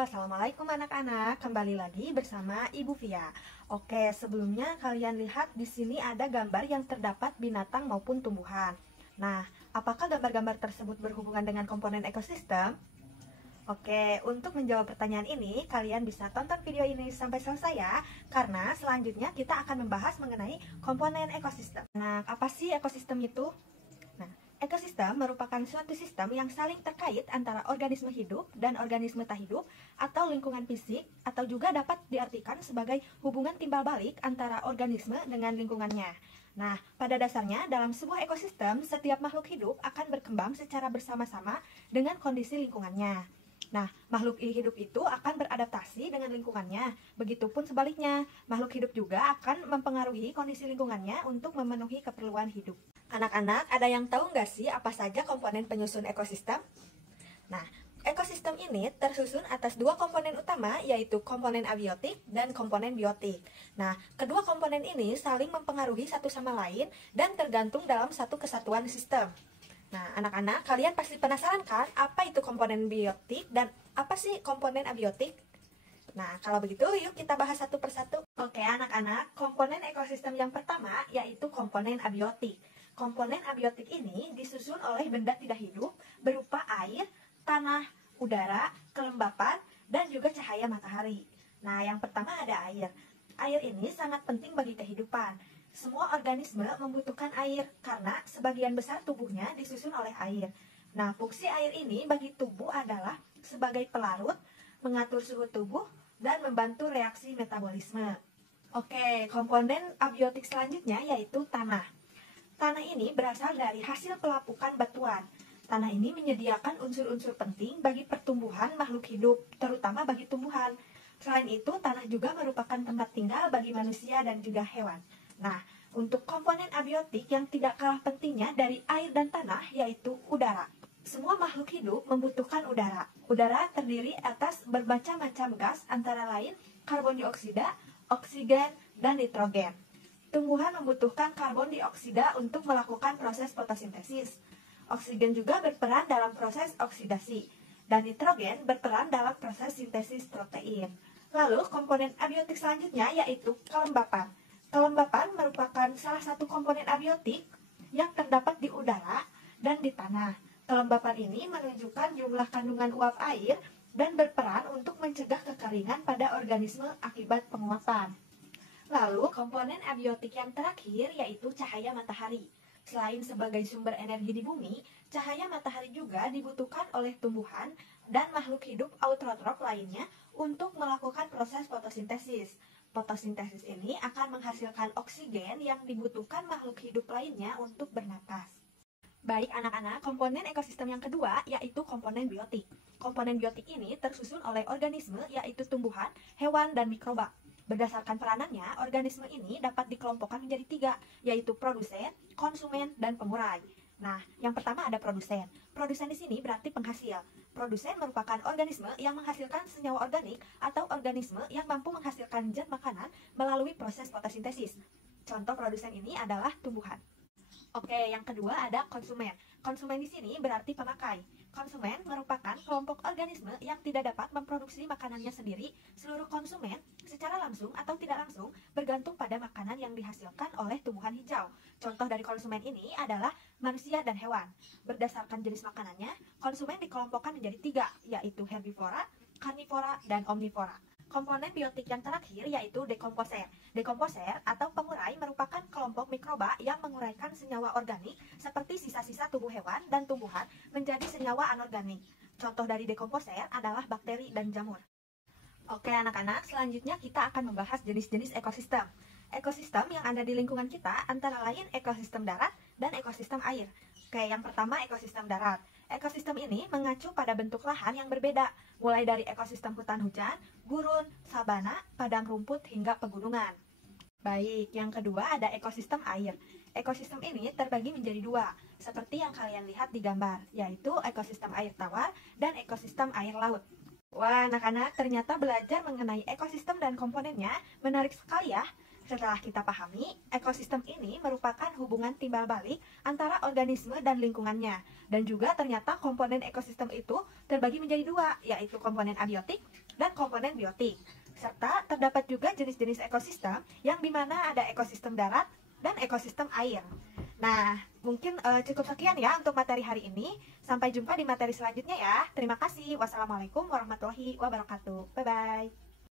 Assalamualaikum anak-anak. Kembali lagi bersama Ibu Via. Oke, sebelumnya kalian lihat di sini ada gambar yang terdapat binatang maupun tumbuhan. Nah, apakah gambar-gambar tersebut berhubungan dengan komponen ekosistem? Oke, untuk menjawab pertanyaan ini, kalian bisa tonton video ini sampai selesai ya, karena selanjutnya kita akan membahas mengenai komponen ekosistem. Nah, apa sih ekosistem itu? Nah, ekosistem merupakan suatu sistem yang saling terkait antara organisme hidup dan organisme tak hidup atau lingkungan fisik, atau juga dapat diartikan sebagai hubungan timbal balik antara organisme dengan lingkungannya. Nah, pada dasarnya dalam sebuah ekosistem, setiap makhluk hidup akan berkembang secara bersama-sama dengan kondisi lingkungannya. Nah, makhluk hidup itu akan beradaptasi dengan lingkungannya. Begitupun sebaliknya, makhluk hidup juga akan mempengaruhi kondisi lingkungannya untuk memenuhi keperluan hidup. Anak-anak, ada yang tahu nggak sih apa saja komponen penyusun ekosistem? Nah, ekosistem ini tersusun atas dua komponen utama, yaitu komponen abiotik dan komponen biotik. Nah, kedua komponen ini saling mempengaruhi satu sama lain dan tergantung dalam satu kesatuan sistem. Nah, anak-anak, kalian pasti penasaran kan apa itu komponen biotik dan apa sih komponen abiotik? Nah, kalau begitu yuk kita bahas satu persatu. Oke, anak-anak, komponen ekosistem yang pertama yaitu komponen abiotik. Komponen abiotik ini disusun oleh benda tidak hidup berupa air, tanah, udara, kelembapan, dan juga cahaya matahari. Nah, yang pertama ada air. Air ini sangat penting bagi kehidupan. Semua organisme membutuhkan air karena sebagian besar tubuhnya disusun oleh air. Nah, fungsi air ini bagi tubuh adalah sebagai pelarut, mengatur suhu tubuh, dan membantu reaksi metabolisme. Oke, komponen abiotik selanjutnya yaitu tanah. Tanah ini berasal dari hasil pelapukan batuan. Tanah ini menyediakan unsur-unsur penting bagi pertumbuhan makhluk hidup, terutama bagi tumbuhan. Selain itu, tanah juga merupakan tempat tinggal bagi manusia dan juga hewan. Nah, untuk komponen abiotik yang tidak kalah pentingnya dari air dan tanah yaitu udara. Semua makhluk hidup membutuhkan udara. Udara terdiri atas bermacam-macam gas antara lain karbon dioksida, oksigen, dan nitrogen. Tumbuhan membutuhkan karbon dioksida untuk melakukan proses fotosintesis. Oksigen juga berperan dalam proses oksidasi, dan nitrogen berperan dalam proses sintesis protein. Lalu komponen abiotik selanjutnya yaitu kelembapan. Kelembapan merupakan salah satu komponen abiotik yang terdapat di udara dan di tanah. Kelembapan ini menunjukkan jumlah kandungan uap air dan berperan untuk mencegah kekeringan pada organisme akibat penguapan. Lalu, komponen abiotik yang terakhir yaitu cahaya matahari. Selain sebagai sumber energi di bumi, cahaya matahari juga dibutuhkan oleh tumbuhan dan makhluk hidup autotrof lainnya untuk melakukan proses fotosintesis. Fotosintesis ini akan menghasilkan oksigen yang dibutuhkan makhluk hidup lainnya untuk bernapas. Baik anak-anak, komponen ekosistem yang kedua yaitu komponen biotik. Komponen biotik ini tersusun oleh organisme yaitu tumbuhan, hewan, dan mikroba. Berdasarkan peranannya, organisme ini dapat dikelompokkan menjadi tiga, yaitu produsen, konsumen, dan pengurai. Nah, yang pertama ada produsen. Produsen di sini berarti penghasil. Produsen merupakan organisme yang menghasilkan senyawa organik atau organisme yang mampu menghasilkan zat makanan melalui proses fotosintesis. Contoh produsen ini adalah tumbuhan. Oke, yang kedua ada konsumen. Konsumen di sini berarti pemakai. Konsumen merupakan kelompok organisme yang tidak dapat memproduksi makanannya sendiri. Seluruh konsumen secara langsung atau tidak langsung bergantung pada makanan yang dihasilkan oleh tumbuhan hijau. Contoh dari konsumen ini adalah manusia dan hewan. Berdasarkan jenis makanannya, konsumen dikelompokkan menjadi tiga, yaitu herbivora, karnivora, dan omnivora. Komponen biotik yang terakhir yaitu dekomposer. Dekomposer atau pengurai merupakan kelompok mikroba yang menguraikan senyawa organik seperti sisa-sisa tubuh hewan dan tumbuhan menjadi senyawa anorganik. Contoh dari dekomposer adalah bakteri dan jamur. Oke anak-anak, selanjutnya kita akan membahas jenis-jenis ekosistem. Ekosistem yang ada di lingkungan kita antara lain ekosistem darat dan ekosistem air. Oke, yang pertama ekosistem darat. Ekosistem ini mengacu pada bentuk lahan yang berbeda, mulai dari ekosistem hutan hujan, gurun, sabana, padang rumput, hingga pegunungan. Baik, yang kedua ada ekosistem air. Ekosistem ini terbagi menjadi dua, seperti yang kalian lihat di gambar, yaitu ekosistem air tawar dan ekosistem air laut. Wah, anak-anak, ternyata belajar mengenai ekosistem dan komponennya menarik sekali ya. Setelah kita pahami, ekosistem ini merupakan hubungan timbal balik antara organisme dan lingkungannya. Dan juga ternyata komponen ekosistem itu terbagi menjadi dua, yaitu komponen abiotik dan komponen biotik. Serta terdapat juga jenis-jenis ekosistem yang dimana ada ekosistem darat dan ekosistem air. Nah, mungkin cukup sekian ya untuk materi hari ini. Sampai jumpa di materi selanjutnya ya. Terima kasih. Wassalamualaikum warahmatullahi wabarakatuh. Bye-bye.